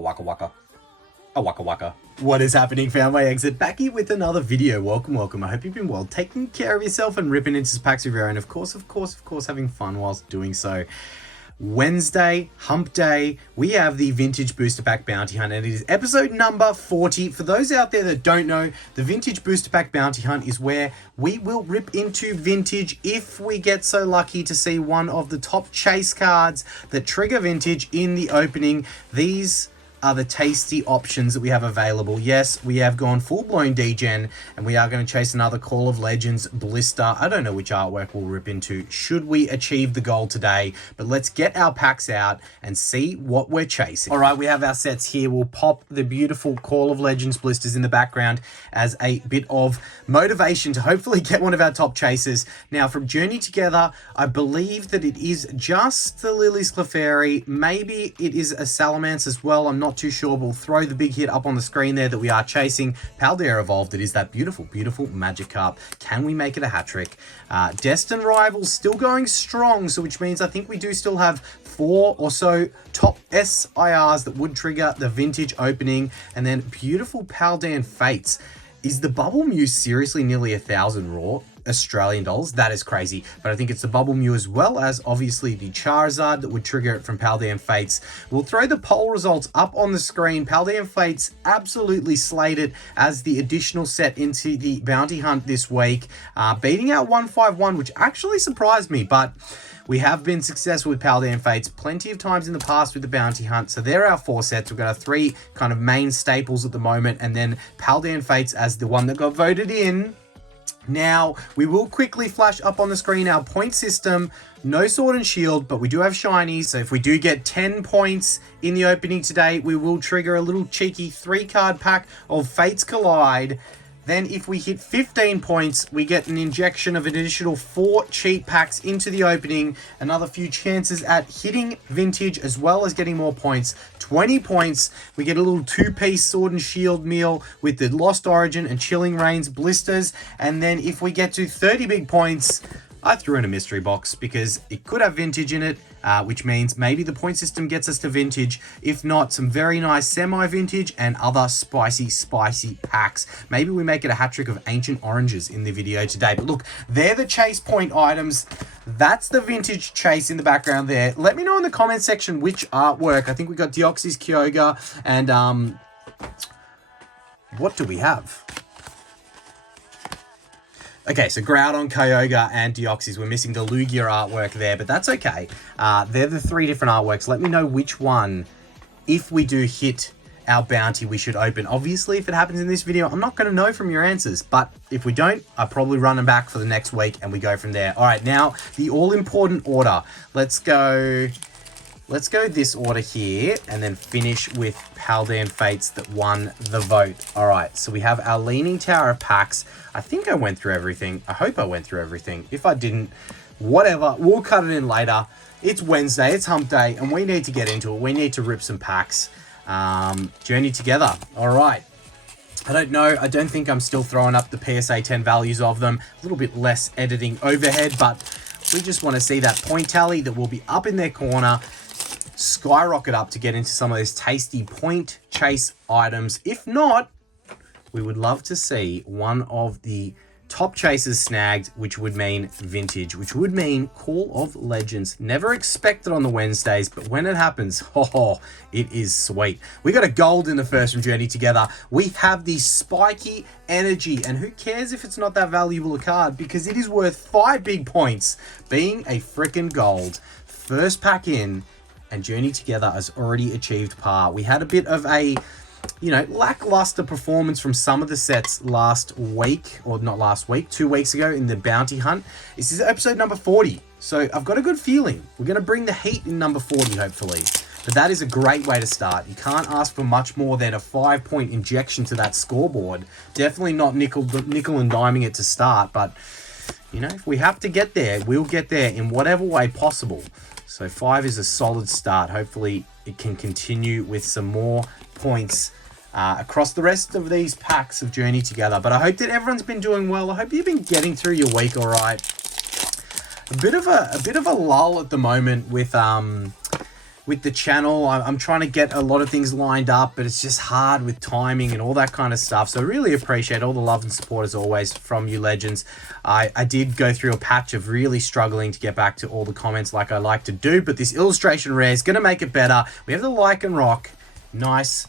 waka waka waka. A waka waka. What is happening, family? Exit back here with another video. Welcome. I hope you've been well, taking care of yourself and ripping into packs of your own. Of course, having fun whilst doing so. Wednesday, hump day, we have the Vintage Booster Pack Bounty Hunt, and it is episode number 40. For those out there that don't know, the Vintage Booster Pack Bounty Hunt is where we will rip into Vintage if we get so lucky to see one of the top chase cards that trigger Vintage in the opening. These are the tasty options that we have available. Yes, we have gone full-blown degen, and we are going to chase another Call of Legends blister. I don't know which artwork we'll rip into should we achieve the goal today, but let's get our packs out and see what we're chasing. All right, we have our sets here. We'll pop the beautiful Call of Legends blisters in the background as a bit of motivation to hopefully get one of our top chasers. Now, from Journey Together, I believe that it is just the Lily's Clefairy. Maybe it is a Salamence as well. I'm not too sure. We'll throw the big hit up on the screen there that we are chasing. Paldea Evolved. It is that beautiful Magikarp. Can we make it a hat trick? Destined Rivals still going strong, so which means I think we do still have 4 or so top SIRs that would trigger the Vintage opening. And then beautiful Paldean Fates. Is the Bubble Mew seriously nearly 1,000 raw Australian dollars? That is crazy. But I think it's the Bubble Mew as well as obviously the Charizard that would trigger it from Paldean Fates. We'll throw the poll results up on the screen. Paldean Fates absolutely slated as the additional set into the bounty hunt this week, beating out 151, which actually surprised me, but we have been successful with Paldean Fates plenty of times in the past with the bounty hunt. So there are our 4 sets. We've got our 3 kind of main staples at the moment, and then Paldean Fates as the one that got voted in. Now, we will quickly flash up on the screen our point system. No Sword and Shield, but we do have shinies. So if we do get 10 points in the opening today, we will trigger a little cheeky 3-card pack of Fates Collide. Then if we hit 15 points, we get an injection of an additional 4 cheat packs into the opening. Another few chances at hitting Vintage as well as getting more points. 20 points, we get a little 2-piece Sword and Shield meal with the Lost Origin and Chilling Reigns blisters. And then if we get to 30 big points, I threw in a mystery box because it could have Vintage in it, which means maybe the point system gets us to Vintage. If not, some very nice semi-Vintage and other spicy packs. Maybe we make it a hat trick of Ancient Oranges in the video today. But look, they're the chase point items. That's the Vintage chase in the background there. Let me know in the comment section which artwork. I think we got Deoxys Kyogre and what do we have? Okay, so Groudon, Kyogre, and Deoxys. We're missing the Lugia artwork there, but that's okay. They're the 3 different artworks. Let me know which one, if we do hit our bounty, we should open. Obviously, if it happens in this video, I'm not going to know from your answers, but if we don't, I'll probably run them back for the next week, and we go from there. All right, now, the all-important order. Let's go this order here, and then finish with Paldean Fates that won the vote. All right, so we have our Leaning Tower of packs. I think I went through everything. I hope I went through everything. If I didn't, whatever, we'll cut it in later. It's Wednesday, it's hump day, and we need to get into it. We need to rip some packs. Journey Together. All right. I don't know. I don't think I'm still throwing up the PSA 10 values of them. A little bit less editing overhead, but we just want to see that point tally that will be up in their corner skyrocket up to get into some of those tasty point chase items. If not, we would love to see one of the top chasers snagged, which would mean Vintage, which would mean Call of Legends. Never expected on the Wednesdays, but when it happens, it is sweet. We got a gold in the first from Journey Together. We have the Spiky Energy, and who cares if it's not that valuable a card, because it is worth 5 big points, being a freaking gold. First pack in, and Journey Together has already achieved par. We had a bit of a, lackluster performance from some of the sets last week, or not last week, 2 weeks ago in the bounty hunt. This is episode number 40, so I've got a good feeling. We're going to bring the heat in number 40, hopefully. But that is a great way to start. You can't ask for much more than a 5-point injection to that scoreboard. Definitely not nickel and diming it to start, but, if we have to get there, we'll get there in whatever way possible. So 5 is a solid start. Hopefully it can continue with some more points across the rest of these packs of Journey Together. But I hope that everyone's been doing well. I hope you've been getting through your week all right. A bit of a lull at the moment with with the channel. I'm trying to get a lot of things lined up, but it's just hard with timing and all that kind of stuff. So I really appreciate all the love and support as always from you legends. I did go through a patch of really struggling to get back to all the comments like I like to do, but this illustration rare is going to make it better. We have the Lycan Rock. Nice.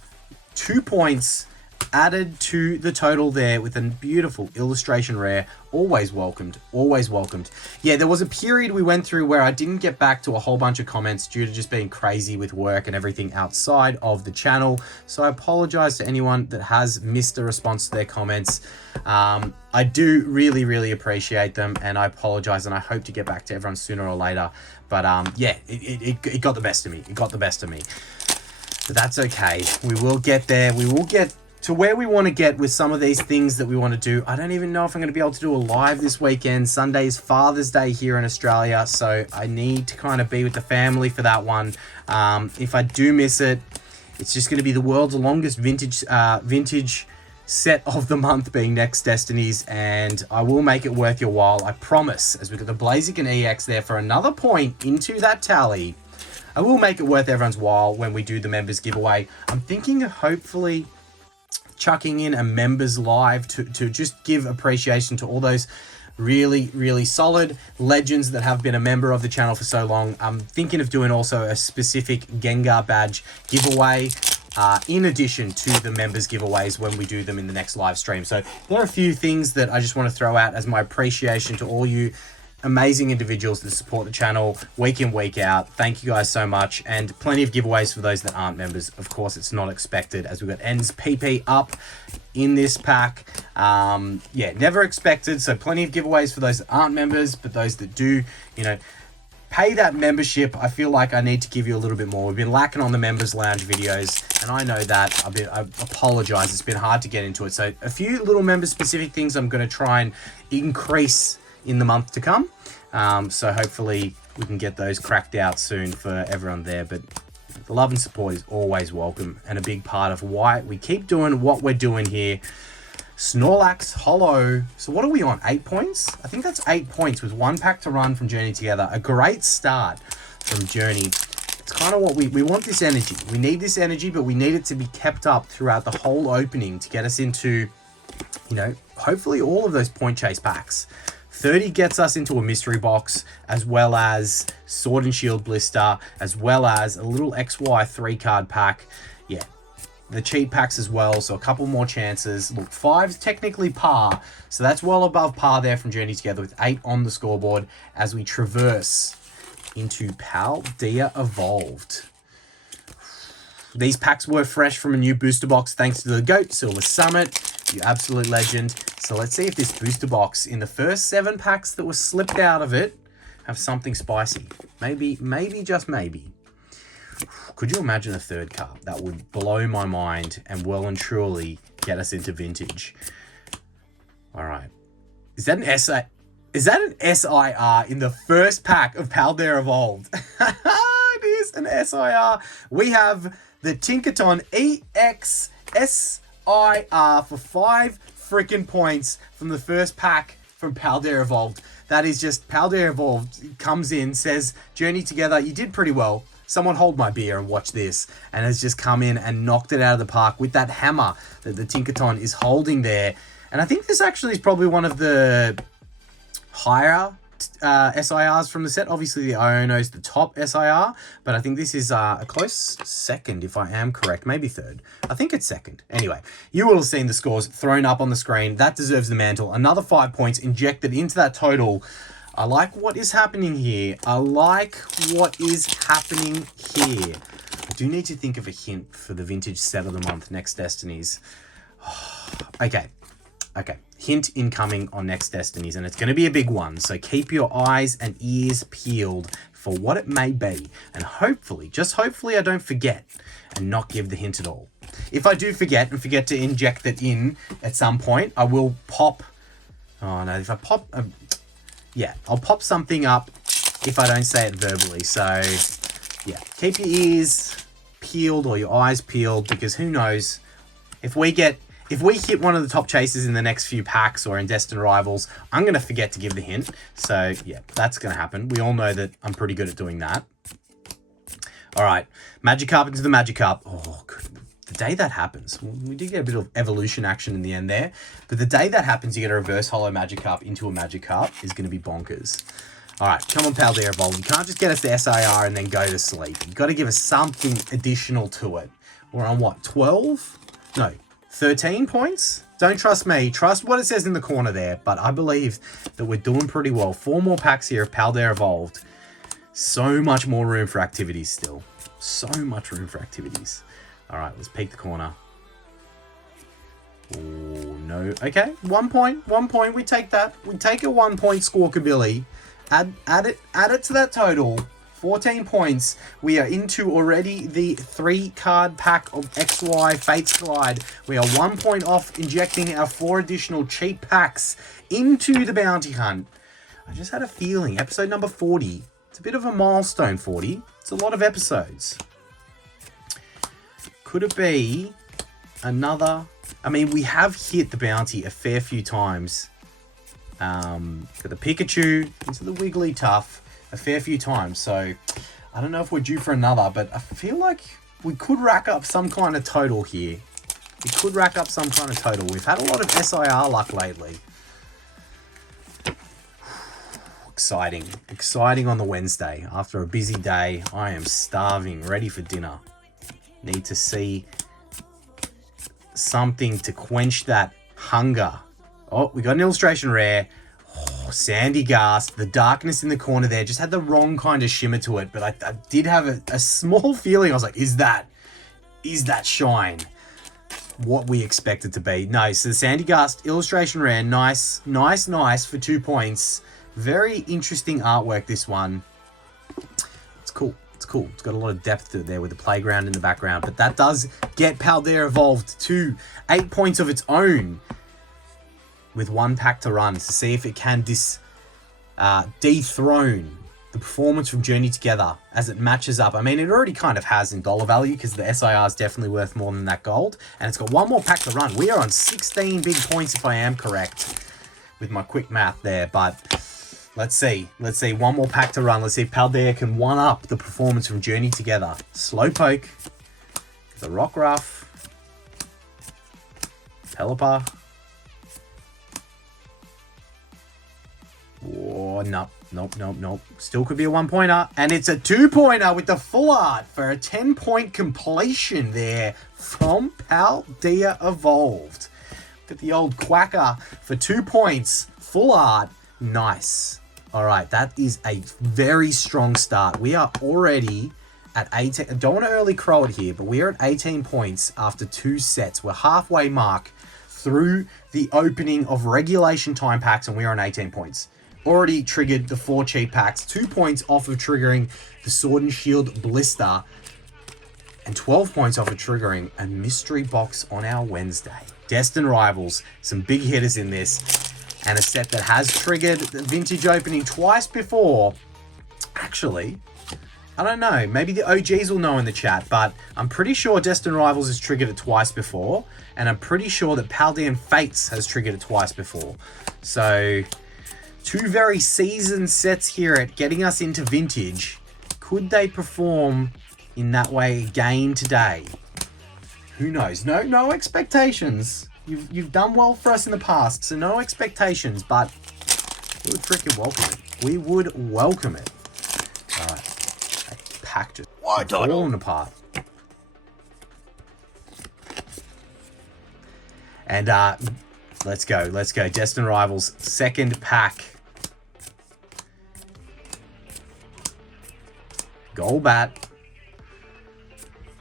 2 points added to the total there with a beautiful illustration rare. Always welcomed, always welcomed. Yeah, there was a period we went through where I didn't get back to a whole bunch of comments due to just being crazy with work and everything outside of the channel. So I apologize to anyone that has missed a response to their comments. I do really appreciate them, and I apologize, and I hope to get back to everyone sooner or later. But yeah, it got the best of me. It got the best of me. But that's okay. We will get there. We will get to where we want to get with some of these things that we want to do. I don't even know if I'm going to be able to do a live this weekend. Sunday is Father's Day here in Australia, so I need to kind of be with the family for that one. If I do miss it, it's just going to be the world's longest vintage set of the month being Next Destinies, and I will make it worth your while, I promise. As we got the Blaziken EX there for another point into that tally, I will make it worth everyone's while when we do the members giveaway. I'm thinking of hopefully chucking in a members live to just give appreciation to all those really solid legends that have been a member of the channel for so long. I'm thinking of doing also a specific Gengar badge giveaway in addition to the members giveaways when we do them in the next live stream. So there are a few things that I just want to throw out as my appreciation to all you amazing individuals that support the channel week in, week out. Thank you guys so much, and plenty of giveaways for those that aren't members. Of course, it's not expected as we've got Ends PP up in this pack. Yeah, never expected. So plenty of giveaways for those that aren't members, but those that do, you know, pay that membership, I feel like I need to give you a little bit more. We've been lacking on the members lounge videos, and I know that. I apologize. It's been hard to get into it. So a few little member specific things I'm going to try and increase in the month to come. So hopefully we can get those cracked out soon for everyone there. But the love and support is always welcome and a big part of why we keep doing what we're doing here. Snorlax Hollow. So what are we on? 8 points? I think that's 8 points with 1 pack to run from Journey Together. A great start from Journey. It's kind of what we want, this energy. We need this energy, but we need it to be kept up throughout the whole opening to get us into, you know, hopefully all of those point chase packs. 30 gets us into a mystery box, as well as Sword and Shield blister, as well as a little XY 3-card pack. Yeah, the cheat packs as well, so a couple more chances. Look, 5's technically par, so that's well above par there from Journey Together with 8 on the scoreboard as we traverse into Paldea Evolved. These packs were fresh from a new booster box thanks to the GOAT, Silver Summit. You absolute legend. So let's see if this booster box in the first 7 packs that were slipped out of it have something spicy. Maybe, just maybe. Could you imagine a 3rd card? That would blow my mind and well and truly get us into vintage. All right. Is that an SIR in the first pack of Paldea Evolved? It is an SIR. We have the Tinkaton EX SIR for 5 freaking points from the first pack from Paldea Evolved. That is just Paldea Evolved comes in, says, Journey Together, you did pretty well. Someone hold my beer and watch this. And has just come in and knocked it out of the park with that hammer that the Tinkaton is holding there. And I think this actually is probably one of the higher SIRs from the set. Obviously the Iono's the top SIR, but I think this is a close second if I am correct, maybe 3rd. I think it's 2nd. Anyway, you will have seen the scores thrown up on the screen. That deserves the mantle. Another 5 points injected into that total. I like what is happening here. I like what is happening here. I do need to think of a hint for the vintage set of the month, Next Destinies. Okay. Hint incoming on Next Destinies, and it's going to be a big one. So keep your eyes and ears peeled for what it may be. And hopefully, just hopefully, I don't forget and not give the hint at all. If I do forget and forget to inject it in at some point, I will pop... Oh no, if I pop... yeah, I'll pop something up if I don't say it verbally. So yeah, keep your ears peeled or your eyes peeled, because who knows, if we hit one of the top chasers in the next few packs or in Destined Rivals, I'm going to forget to give the hint. So yeah, that's going to happen. We all know that I'm pretty good at doing that. All right, Magikarp into the Magikarp. Oh, good. The day that happens, we did get a bit of evolution action in the end there, but the day that happens, you get a reverse holo Magikarp into a Magikarp is going to be bonkers. All right, come on, Paldea Evolved. You can't just get us the SAR and then go to sleep. You've got to give us something additional to it. We're on what, 12? No, 13 points? Don't trust me. Trust what it says in the corner there, but I believe that we're doing pretty well. 4 more packs here of Paldea Evolved. So much more room for activities still. So much room for activities. All right, let's peek the corner. Oh, no. Okay, 1 point. 1 point. We take that. We take a 1 point squawkabilly. Add it to that total. 14 points. We are into already the 3-card pack of XY Fates Glide. We are 1 point off injecting our 4 additional cheap packs into the bounty hunt. I just had a feeling. Episode number 40. It's a bit of a milestone, 40. It's a lot of episodes. Could it be another? I mean, we have hit the bounty a fair few times. Got the Pikachu into the Wigglytuff a fair few times. So I don't know if we're due for another, but I feel like we could rack up some kind of total here. We could rack up some kind of total. We've had a lot of SIR luck lately. Exciting. Exciting on the Wednesday. After a busy day, I am starving, ready for dinner. Need to see something to quench that hunger. Oh, we got an illustration rare. Oh, Sandy Gast. The darkness in the corner there just had the wrong kind of shimmer to it, but I did have a small feeling. I was like, is that shine what we expect it to be? No, so the Sandy Gast illustration rare. Nice for 2 points. Very interesting artwork, this one. It's cool. It's cool. It's got a lot of depth to it there with the playground in the background. But that does get Paldea Evolved to 8 points of its own with 1 pack to run to see if it can dethrone the performance from Journey Together as it matches up. I mean, it already kind of has in dollar value because the SIR is definitely worth more than that gold. And it's got 1 more pack to run. We are on 16 big points if I am correct with my quick math there. But let's see. 1 more pack to run. Let's see if Paldea can one-up the performance from Journey Together. Slowpoke. The Rockruff. Pelipper. Oh, nope. Still could be a 1-pointer. And it's a 2-pointer with the full art for a 10-point completion there from Paldea Evolved. Got the old quacker for 2 points. Full art. Nice. All right, that is a very strong start. We are already at 18. I don't want to early crow it here, but we are at 18 points after 2 sets. We're halfway mark through the opening of regulation time packs, and we are on 18 points. Already triggered the 4 cheap packs, 2 points off of triggering the Sword and Shield blister, and 12 points off of triggering a mystery box on our Wednesday. Destined Rivals, some big hitters in this, and a set that has triggered the vintage opening twice before. Actually, I don't know. Maybe the OGs will know in the chat, but I'm pretty sure Destined Rivals has triggered it twice before, and I'm pretty sure that Paldean Fates has triggered it twice before. So 2 very seasoned sets here at getting us into vintage. Could they perform in that way again today? Who knows? No expectations. You've done well for us in the past, so no expectations, but we would freaking welcome it. We would welcome it. All right. That pack just falling apart. And let's go. Destined Rivals, second pack. Golbat.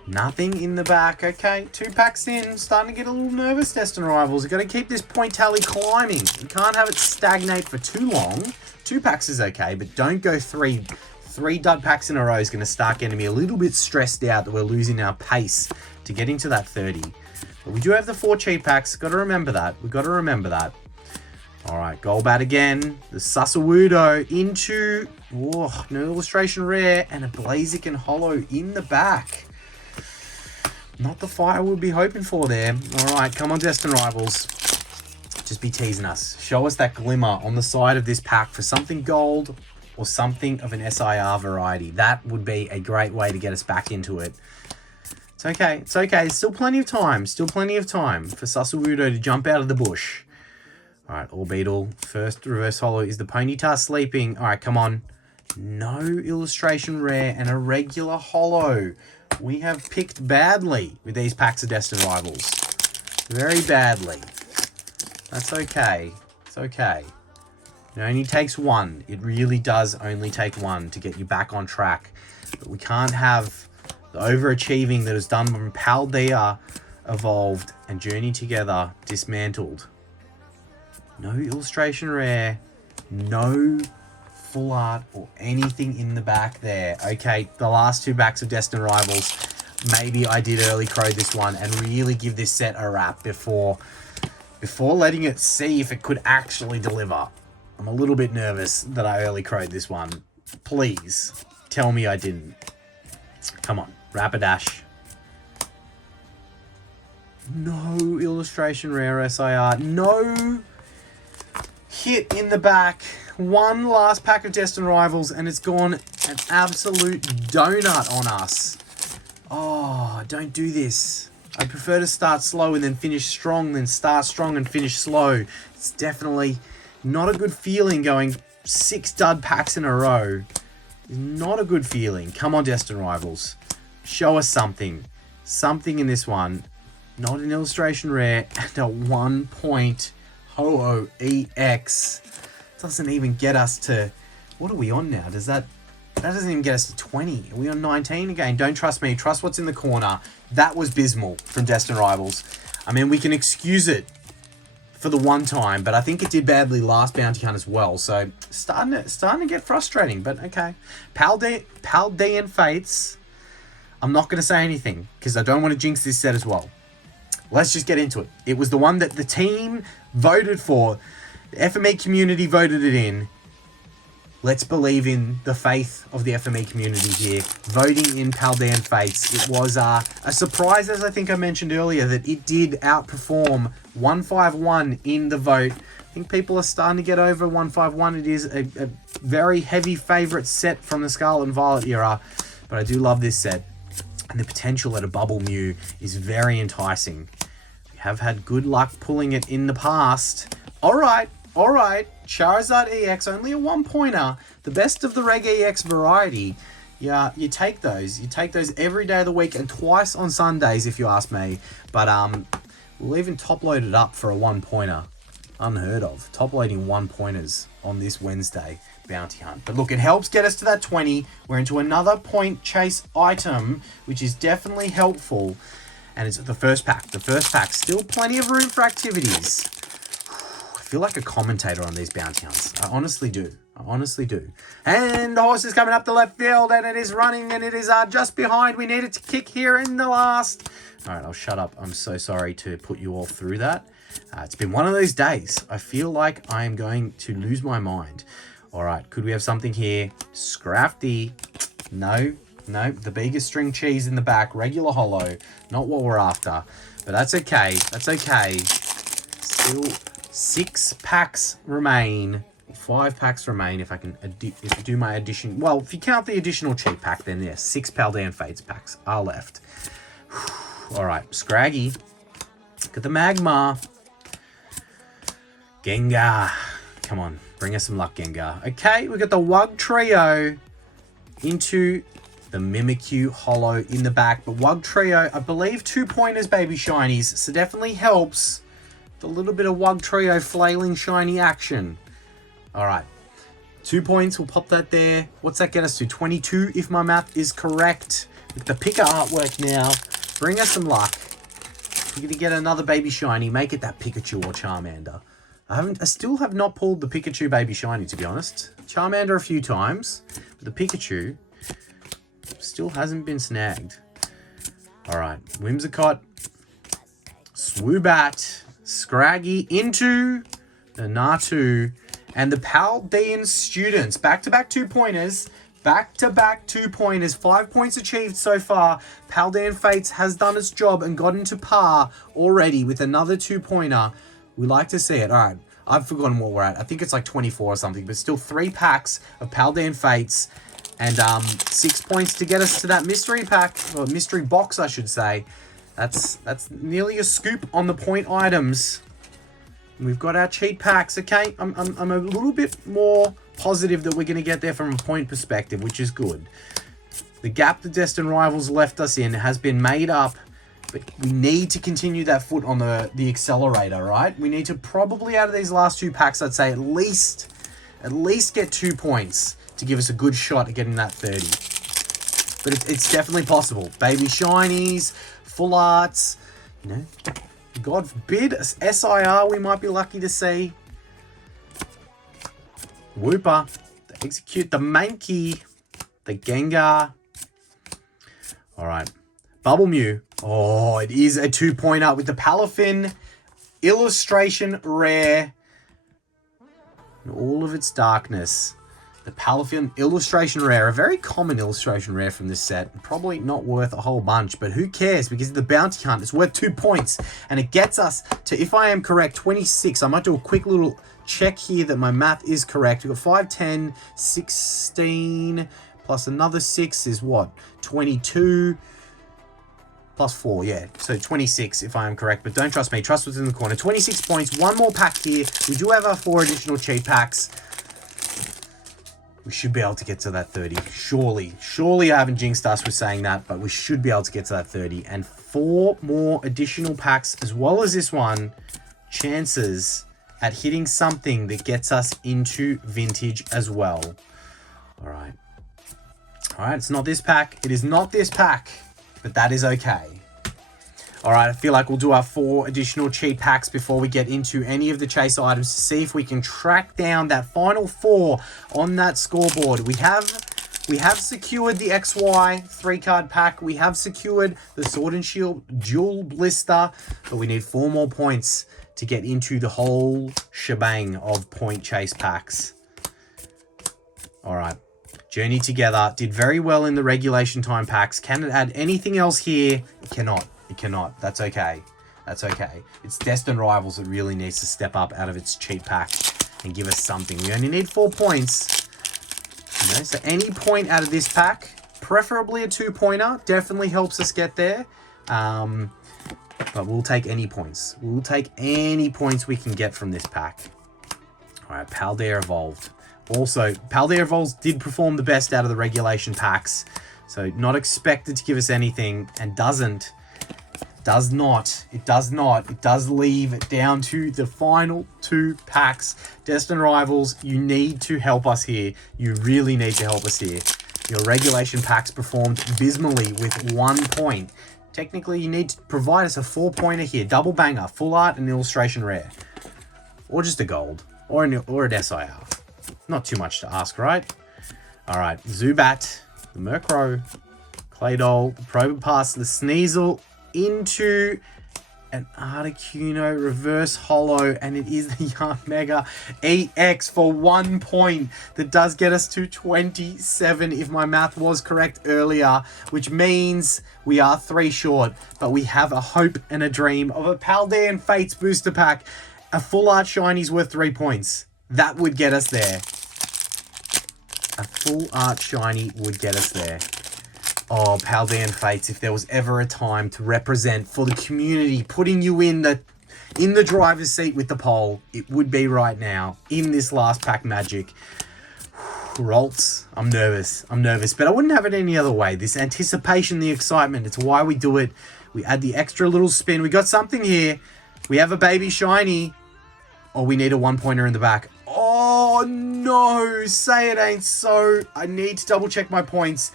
Nothing in the back. Okay, 2 packs in. Starting to get a little nervous, Destined Rivals. You've got to keep this point tally climbing. You can't have it stagnate for too long. 2 packs is okay, but don't go 3. 3 dud packs in a row is going to start getting me a little bit stressed out that we're losing our pace to getting to that 30. But we do have the 4 cheap packs. Got to remember that. We've got to remember that. All right, Golbat again. The Sasawudo into... Oh, no illustration rare. And a Blaziken Holo in the back. Not the fire we'll be hoping for there. All right, come on, Destined Rivals. Just be teasing us. Show us that glimmer on the side of this pack for something gold or something of an SIR variety. That would be a great way to get us back into it. It's okay. It's okay. Still plenty of time. Still plenty of time for Sasawudo to jump out of the bush. All right, Orbeetle. First reverse holo is the Ponyta sleeping. All right, come on. No illustration rare and a regular holo. We have picked badly with these packs of Destined Rivals. Very badly. That's okay. It's okay. It only takes one. It really does only take one to get you back on track. But we can't have the overachieving that is done from Paldea Evolved and Journey Together dismantled. No illustration rare. No full art or anything in the back there. Okay, the last two backs of Destined Rivals. Maybe I did early crow this one and really give this set a wrap before letting it see if it could actually deliver. I'm a little bit nervous that I early crowed this one. Please tell me I didn't. Come on, Rapidash. No illustration rare SIR. No hit in the back. One last pack of Destined Rivals and it's gone an absolute donut on us. Oh, don't do this. I prefer to start slow and then finish strong than start strong and finish slow. It's definitely not a good feeling going 6 dud packs in a row. It's not a good feeling. Come on, Destined Rivals. Show us something. Something in this one. Not an illustration rare and a 1 point Ho-Oh EX. Doesn't even get us to... What are we on now? That doesn't even get us to 20. Are we on 19 again? Don't trust me. Trust what's in the corner. That was abysmal from Destined Rivals. I mean, we can excuse it for the one time, but I think it did badly last bounty hunt as well. So starting to get frustrating, but okay. Paldean Fates. I'm not going to say anything because I don't want to jinx this set as well. Let's just get into it. It was the one that the team voted for. The FME community voted it in. Let's believe in the faith of the FME community here. Voting in Paldean Fates. It was a surprise, as I think I mentioned earlier, that it did outperform 151 in the vote. I think people are starting to get over 151. It is a very heavy favourite set from the Scarlet and Violet era. But I do love this set. And the potential at a Bubble Mew is very enticing. We have had good luck pulling it in the past. Alright. Charizard EX, only a 1-pointer. The best of the Reg EX variety. Yeah, you take those. You take those every day of the week and twice on Sundays, if you ask me. But we'll even top-load it up for a 1-pointer. Unheard of. Top-loading 1-pointers on this Wednesday bounty hunt. But look, it helps get us to that 20. We're into another point chase item, which is definitely helpful. And it's the first pack. The first pack. Still plenty of room for activities. I feel like a commentator on these bounty hunts. I honestly do. And the horse is coming up the left field and it is running and it is just behind. We needed to kick here in the last. All right, I'll shut up. I'm so sorry to put you all through that. It's been one of those days. I feel like I am going to lose my mind. All right, could we have something here? Scrafty. No, the biggest string cheese in the back. Regular holo. Not what we're after. But that's okay. Still 6 packs remain. 5 packs remain if I can do my addition. Well, if you count the additional cheap pack, then yes, 6 Paldean Fates packs are left. All right, Scraggy. Look at the Magma. Gengar. Come on, bring us some luck, Gengar. Okay, we got the Wug Trio into the Mimikyu holo in the back. But Wug Trio, I believe 2-pointers, baby shinies. So definitely helps. A little bit of Wug Trio flailing shiny action. All right. 2 points. We'll pop that there. What's that get us to? 22, if my math is correct. With the Pika artwork now. Bring us some luck. We're going to get another baby shiny. Make it that Pikachu or Charmander. I still have not pulled the Pikachu baby shiny, to be honest. Charmander a few times. But the Pikachu still hasn't been snagged. All right. Whimsicott. Swoobat. Scraggy into the Natu and the Paldean students. Back-to-back 2-pointers. Back-to-back 2-pointers. 5 points achieved so far. Paldean Fates has done its job and got into par already with another 2-pointer. We like to see it. All right. I've forgotten what we're at. I think it's like 24 or something, but still 3 packs of Paldean Fates and 6 points to get us to that mystery pack, or mystery box, I should say. That's nearly a scoop on the point items. We've got our cheat packs, okay? I'm a little bit more positive that we're going to get there from a point perspective, which is good. The gap the Destined Rivals left us in has been made up, but we need to continue that foot on the accelerator, right? We need to probably, out of these last 2 packs, I'd say at least get 2 points to give us a good shot at getting that 30. But it's definitely possible. Baby Shinies, Full Arts, you know, God forbid, SIR we might be lucky to see. Wooper, the Execute, the Mankey, the Gengar. All right, Bubble Mew. Oh, it is a 2-pointer with the Palafin illustration rare. In all of its darkness. The Palafin illustration rare, a very common illustration rare from this set. Probably not worth a whole bunch, but who cares? Because of the bounty hunt, it's worth 2 points. And it gets us to, if I am correct, 26. I might do a quick little check here that my math is correct. We've got 5, 10, 16, plus another 6 is what? 22. Plus 4, yeah. So 26 if I am correct, but don't trust me. Trust what's in the corner. 26 points. 1 more pack here. We do have our 4 additional cheat packs. We should be able to get to that 30. Surely I haven't jinxed us with saying that, but we should be able to get to that 30. And 4 more additional packs, as well as this one, chances at hitting something that gets us into vintage as well. All right, it's not this pack. It is not this pack, but that is okay. All right, I feel like we'll do our 4 additional cheat packs before we get into any of the chase items to see if we can track down that final 4 on that scoreboard. We have secured the XY 3-card pack. We have secured the Sword and Shield dual blister, but we need 4 more points to get into the whole shebang of point chase packs. All right, Journey Together did very well in the regulation time packs. Can it add anything else here? It cannot. It cannot. That's okay. That's okay. It's Destined Rivals that really needs to step up out of its cheat pack and give us something. We only need 4 points. You know, so any point out of this pack, preferably a 2-pointer, definitely helps us get there. But we'll take any points. We'll take any points we can get from this pack. All right, Paldea Evolved. Also, Paldea Evolved did perform the best out of the regulation packs. So not expected to give us anything, and it does leave it down to the final 2 packs. Destined Rivals, you need to help us here. You really need to help us here. Your regulation packs performed abysmally with 1 point. Technically, you need to provide us a 4-pointer here. Double banger, full art, and illustration rare. Or just a gold. Or an SIR. Not too much to ask, right? Alright, Zubat, the Murkrow, Claydol, the Probopass, the Sneasel, into an Articuno reverse holo, and it is the Young Mega EX for 1 point. That does get us to 27 if my math was correct earlier, which means we are 3 short, but we have a hope and a dream of a Paldean Fates booster pack. A full art shini's worth 3 points. That would get us there. A full art shiny would get us there. Oh, Paldean Fates, if there was ever a time to represent for the community, putting you in the driver's seat with the pole, it would be right now, in this last pack magic. Rolts, I'm nervous, but I wouldn't have it any other way. This anticipation, the excitement, it's why we do it. We add the extra little spin. We got something here. We have a baby shiny. Oh, we need a 1-pointer in the back. Oh, no, say it ain't so. I need to double check my points.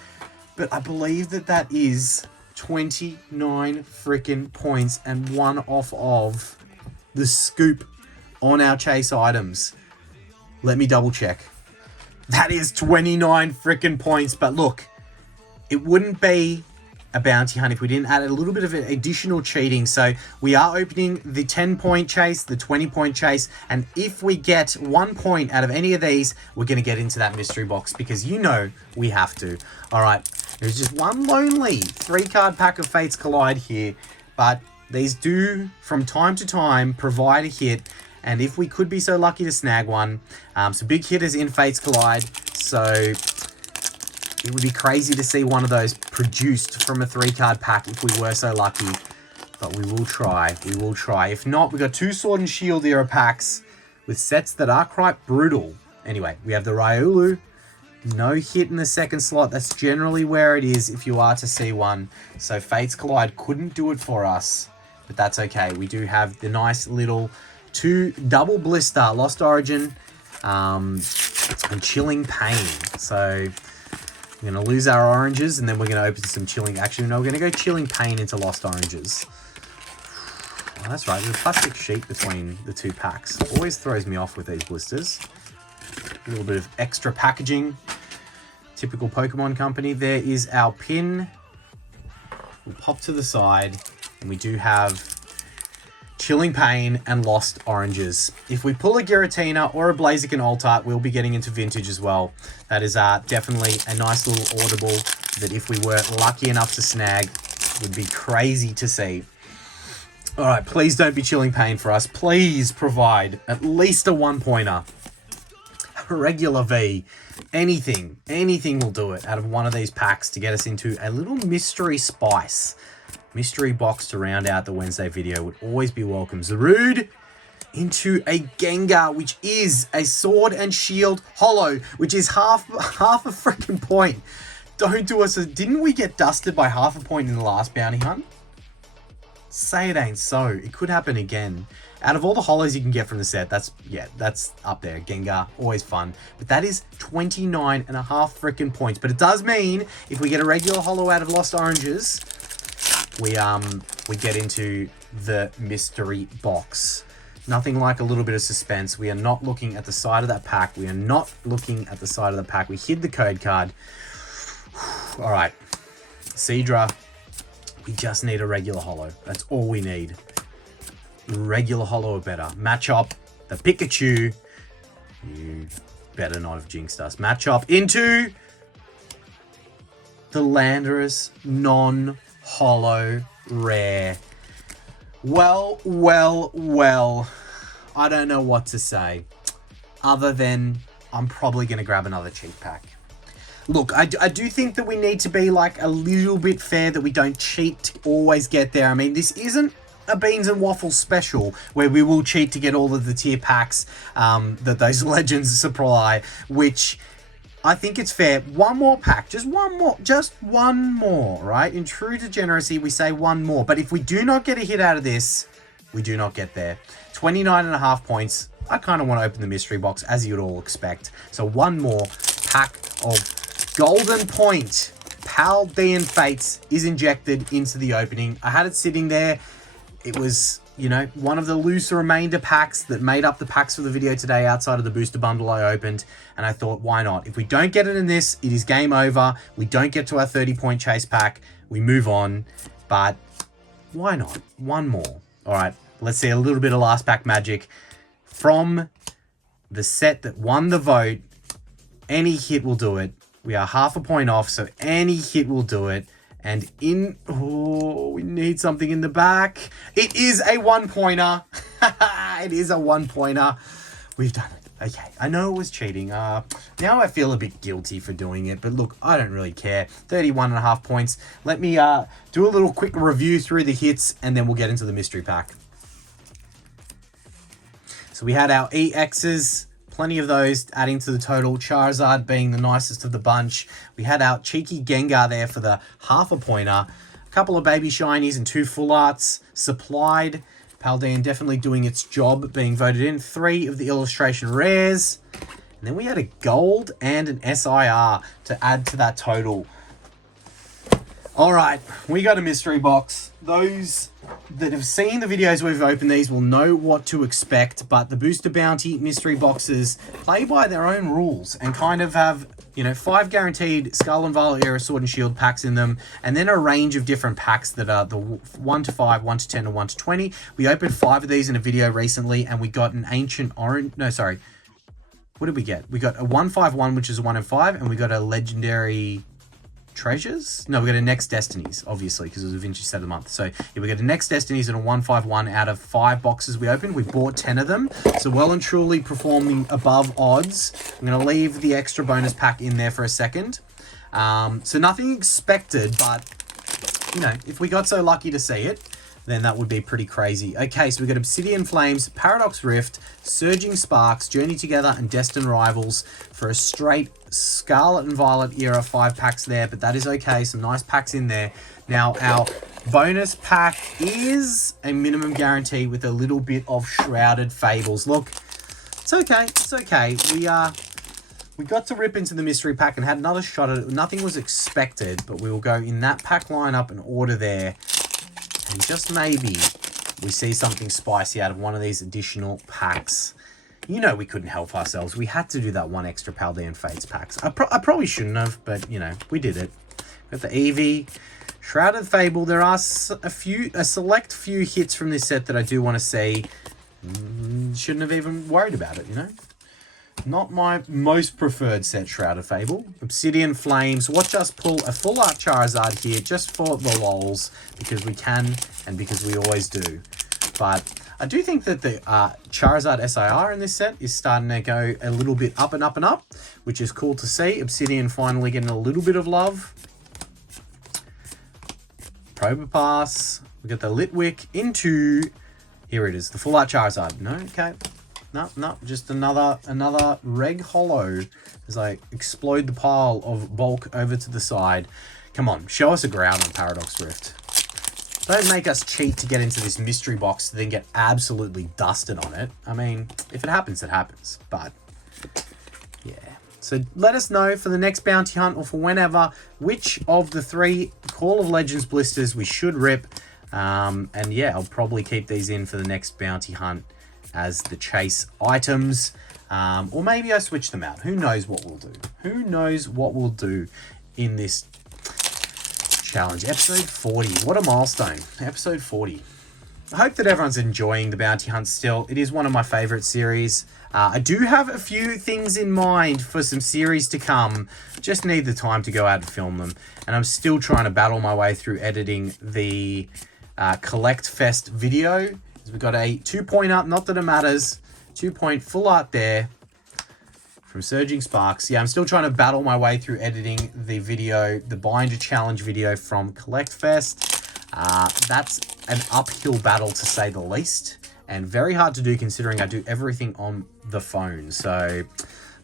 But I believe that is 29 freaking points and 1 off of the scoop on our chase items. Let me double check. That is 29 freaking points. But look, it wouldn't be a bounty hunt if we didn't add a little bit of additional cheating. So we are opening the 10-point chase, the 20-point chase, and if we get 1 point out of any of these, we're going to get into that mystery box, because you know we have to. All right, there's just one lonely 3-card pack of Fates Collide here, but these do from time to time provide a hit, And if we could be so lucky to snag one, some big hitters in Fates Collide. So it would be crazy to see one of those produced from a 3-card pack if we were so lucky. But we will try. We will try. If not, we've got 2 Sword and Shield era packs with sets that are quite brutal. Anyway, we have the Riolu. No hit in the second slot. That's generally where it is if you are to see one. So Fates Collide couldn't do it for us. But that's okay. We do have the nice little 2 double blister, Lost Origin, and Chilling Pain. So we're going to lose our oranges, and then we're going to open some Chilling... Actually, no, we're going to go Chilling Pain into Lost Oranges. Oh, that's right. There's a plastic sheet between the 2 packs. Always throws me off with these blisters. A little bit of extra packaging. Typical Pokemon company. There is our pin. We'll pop to the side, and we do have Chilling Pain and Lost Oranges. If we pull a Giratina or a Blaziken Alt-Art, we'll be getting into Vintage as well. That is definitely a nice little audible that if we were lucky enough to snag, would be crazy to see. All right, please don't be Chilling Pain for us. Please provide at least a 1-pointer. A regular V. Anything will do it out of one of these packs to get us into a little mystery spice. Mystery box to round out the Wednesday video would always be welcome. Zarude into a Gengar, which is a Sword and Shield holo, which is half a freaking point. Don't do us. Didn't we get dusted by half a point in the last bounty hunt? Say it ain't so. It could happen again. Out of all the holos you can get from the set, that's up there. Gengar, always fun. But that is 29.5 freaking points. But it does mean if we get a regular holo out of Lost Oranges, we get into the mystery box. Nothing like a little bit of suspense. We are not looking at the side of that pack. We are not looking at the side of the pack. We hid the code card. All right. Seadra. We just need a regular holo. That's all we need. Regular holo or better. Matchup. The Pikachu. You better not have jinxed us. Matchup into the Landorus non-holo rare. Well. I don't know what to say. Other than I'm probably going to grab another cheat pack. Look, I do think that we need to be like a little bit fair, that we don't cheat to always get there. I mean, this isn't a Beans and Waffles special where we will cheat to get all of the tier packs that those legends supply, which I think it's fair. One more pack, just one more, right? In true degeneracy, we say one more. But if we do not get a hit out of this, we do not get there. 29.5 points. I kind of want to open the mystery box, as you'd all expect. So one more pack of Golden Point Paldean Fates is injected into the opening. I had it sitting there. It was, you know, one of the loose remainder packs that made up the packs for the video today outside of the booster bundle I opened. And I thought, why not? If we don't get it in this, it is game over. We don't get to our 30-point chase pack. We move on. But why not? One more. All right, let's see a little bit of last pack magic from the set that won the vote. Any hit will do it. We are half a point off, so any hit will do it. And we need something in the back. It is a 1-pointer. It is a 1-pointer. We've done it. Okay, I know it was cheating. Now I feel a bit guilty for doing it, but look, I don't really care. 31.5 points. Let me do a little quick review through the hits, and then we'll get into the mystery pack. So we had our EXs. Plenty of those adding to the total. Charizard being the nicest of the bunch. We had our cheeky Gengar there for the half a pointer. A couple of baby shinies and 2 full arts supplied. Paldean definitely doing its job, being voted in. 3 of the illustration rares. And then we had a gold and an SIR to add to that total. All right, we got a mystery box. Those that have seen the videos we've opened these will know what to expect, but the booster bounty mystery boxes play by their own rules and kind of have, you know, 5 guaranteed Skull and Violet era Sword and Shield packs in them, and then a range of different packs that are the 1 to 5, 1 to 10, and 1 to 20. We opened 5 of these in a video recently, and we got an ancient orange. No, sorry. What did we get? We got a 151, which is a 1 in 5, and we got a legendary treasures. No, we got a Next Destinies, obviously, because it was a vintage set of the month. So yeah, we got a Next Destinies and a 151 out of 5 boxes we opened. We bought 10 of them. So well and truly performing above odds. I'm going to leave the extra bonus pack in there for a second. So nothing expected, but, you know, if we got so lucky to see it, then that would be pretty crazy. Okay, so we got Obsidian Flames, Paradox Rift, Surging Sparks, Journey Together, and Destined Rivals for a straight Scarlet and Violet era 5 packs there, but that is okay. Some nice packs in there. Now, our bonus pack is a minimum guarantee with a little bit of Shrouded Fables. Look, it's okay. It's okay. We got to rip into the mystery pack and had another shot at it. Nothing was expected, but we will go in that pack lineup and order there. And just maybe we see something spicy out of one of these additional packs. You know we couldn't help ourselves. We had to do that one extra Paldean Fates packs. I probably shouldn't have, but, you know, we did it. Got the Eevee, Shrouded Fable. There are a select few hits from this set that I do want to see. Shouldn't have even worried about it, you know. Not my most preferred set, Shrouded Fable. Obsidian Flames. Watch us pull a full art Charizard here just for the lols, because we can and because we always do. But I do think that the Charizard SIR in this set is starting to go a little bit up and up and up, which is cool to see. Obsidian finally getting a little bit of love. Probopass. We got the Litwick into... Here it is, the full art Charizard. No, okay. No, just another reg holo as I explode the pile of bulk over to the side. Come on, show us a ground on Paradox Rift. Don't make us cheat to get into this mystery box to then get absolutely dusted on it. I mean, if it happens, it happens. But, yeah. So let us know for the next bounty hunt or for whenever which of the 3 Call of Legends blisters we should rip. And yeah, I'll probably keep these in for the next bounty hunt as the chase items, or maybe I switch them out. Who knows what we'll do? Who knows what we'll do in this challenge? Episode 40. What a milestone. Episode 40. I hope that everyone's enjoying the bounty hunt still. It is one of my favorite series. I do have a few things in mind for some series to come. Just need the time to go out and film them. And I'm still trying to battle my way through editing the Collect Fest video. We've got a 2-point up, not that it matters. 2-point full art there from Surging Sparks. Yeah, I'm still trying to battle my way through editing the video, the Binder Challenge video from Collect Fest. That's an uphill battle to say the least, and very hard to do considering I do everything on the phone. So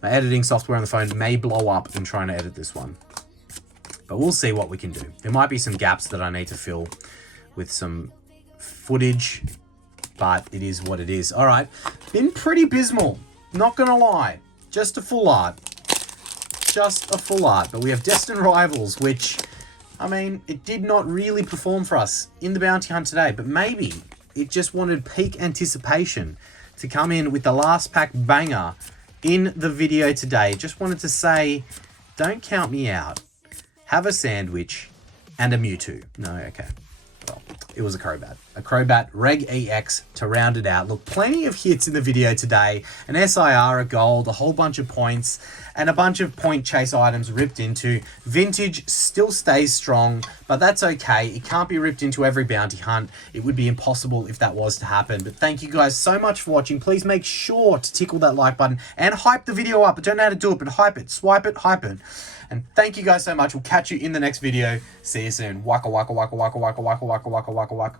my editing software on the phone may blow up in trying to edit this one. But we'll see what we can do. There might be some gaps that I need to fill with some footage, but it is what it is. All right, been pretty abysmal, not gonna lie. Just a full art. Just a full art. But we have Destined Rivals, which, I mean, it did not really perform for us in the bounty hunt today, but maybe it just wanted peak anticipation to come in with the last pack banger in the video today. Just wanted to say, don't count me out. Have a sandwich and a Mewtwo. No, okay. Well, it was a Crobat. A Crobat Reg EX to round it out. Look, plenty of hits in the video today. An SIR, a gold, a whole bunch of points, and a bunch of point chase items ripped into. Vintage still stays strong, but that's okay. It can't be ripped into every bounty hunt. It would be impossible if that was to happen. But thank you guys so much for watching. Please make sure to tickle that like button and hype the video up. I don't know how to do it, but hype it, swipe it, hype it. And thank you guys so much. We'll catch you in the next video. See you soon. Waka waka waka waka waka waka waka waka waka waka.